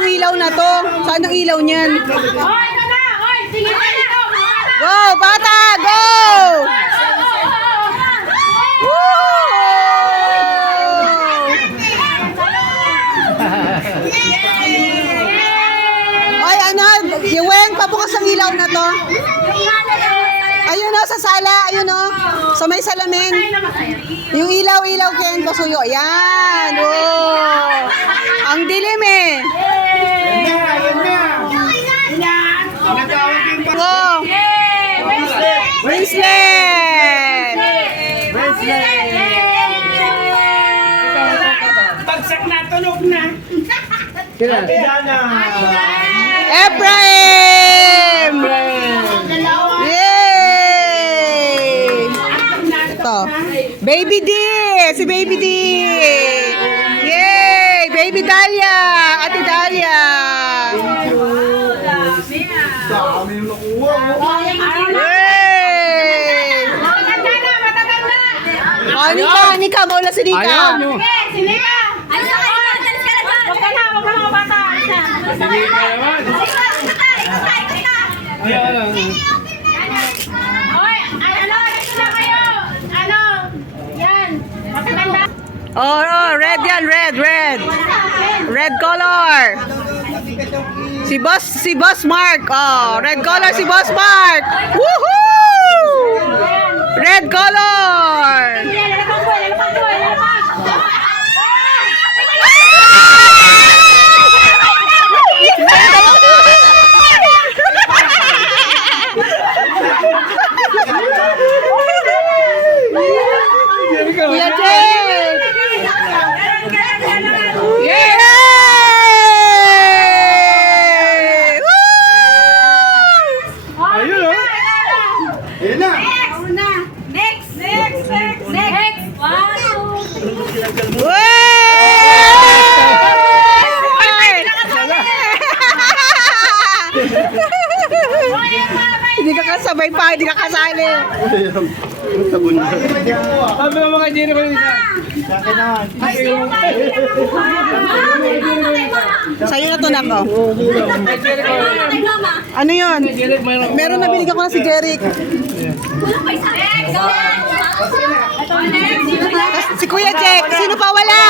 tong ilaw na to. Saan ang ilaw niyan? Hoy, ito na! Hoy, tingin ka dito! Go, bata! Go! Ay, ano? Yung pabukas ang ilaw na to. Ayun o, sa sala. Ayun o. Sa may salamin. Yung ilaw-ilaw Ken, pasuyo. Ayan. Oh. Ang dilim eh. Go. Winslet. Bagsak na, tunog na. Ephraim. Yay! Ito. Baby D. Si Baby D. Yay! Baby Dalia. Ate Dalia. Yay! Oh, Nika. Maula si Nika. Sige, si Nika! Huwag ka na bata. Hoy, ano, dito na kayo. Ano, yan. Maganda. Oh, red yan, red. Red color. Si Boss Mark. Oh, red color si Boss Mark. Woohoo! Red color. Kuya Jake! Yay! Ayun o. Ayun na. Next. Wow. Hindi ka kasabay pa, hindi ka kasali. Sabi ng mga Jenny ko isa. Sa'yo na to na ko. Ano yun? Meron na binigyan ko na si Jeric. Si Kuya Jack, sino pa wala?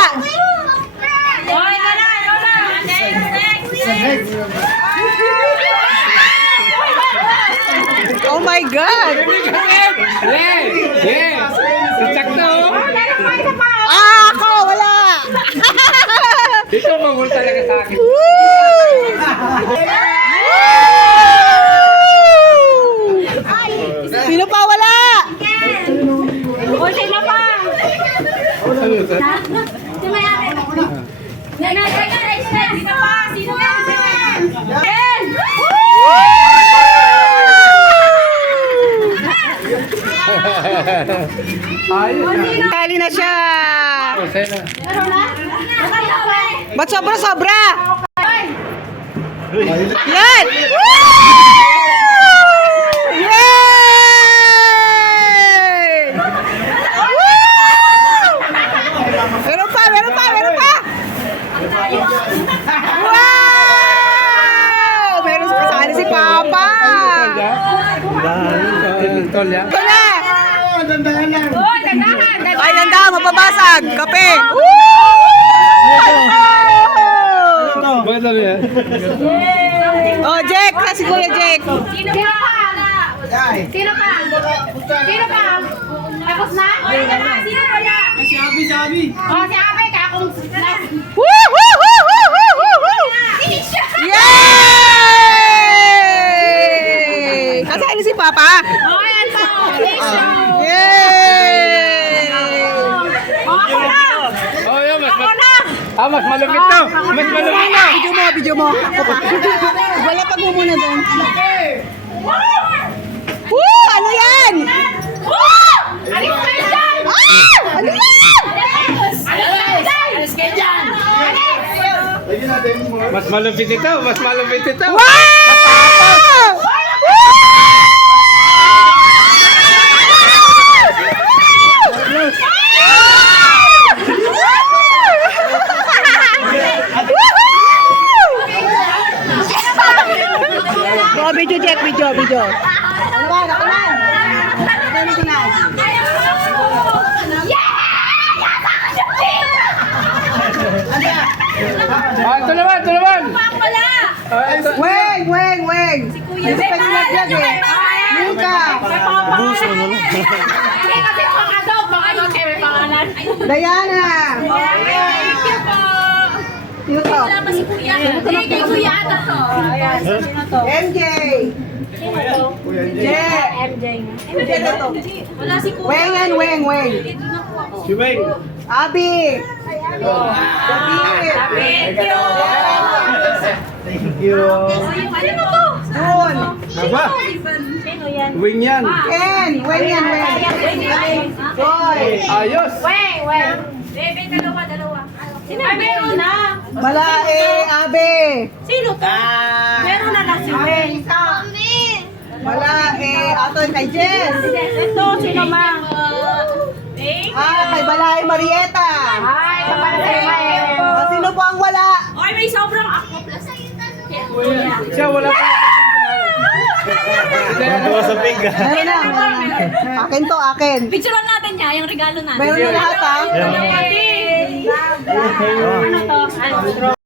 Oh my God! Yes! Sakto! Ah, ako, wala! Dito magul talaga sa akin. Sino pa wala? Sino pa? Sino pa? Ken! Tali na siya! Ba't sobra-sobra? Yan! Yay! Meron pa! Wow! Meron kasali si Papa! Ito na! Hoy, dandahan! Ay, ganda! Mapabasag! Kape! Bakit sabi yan? Oh, Jack! Si Kuya Jack! Sino pa? Tapos na? Sino pa na? Si Abi! Oh, si Abe, kakong... Yay! Kasali si Papa! Oh, yan to! Yay! Oh, ako na! Oh, yun, Ako na! mas malupit to! Mas malupit to! Video mo! Wala pag mo muna doon. Woo! Ano yan? Alis kayo dyan! Ano yan? Alis kayo dyan! Mas malupit ito! Wow! video. Ano ba? Nakunan. Nakunan. Ah, ito naman, ito naman. Wala! Ah, ito. Weng, weng, weng. Hindi pa nilaglag eh. Luka. Hindi kasi baka daw kayo may pangalan. Diana. Thank you po. Sino to? Wala pa si Kuya. Hindi, kay Kuya ata to. MJ. Yeah. MJ. MJ na to. Wala si Kuya. Weng yan, weng, weng. Si Weng. Abi. Thank you. Thank you. Sino to? Dun. Aba, Sino yan? Weng yan. Ken. Weng yan, weng. Boy. Ayos. Weng. Bebe, dalawa. Sino? Ay, meron na. Malae. Abe. Sino to? Meron na si Weng. Malae. Ato kay Jess. Ito, sino ma? Kay Balay Marieta. Ay, kapala sa'yo ma. Sino po ang wala? Ay, may sobrang ako plus. Siya wala pa. Meron na. Akin to, akin. Picturean natin niya, yung regalo natin. Meron na lahat ha. Ano to?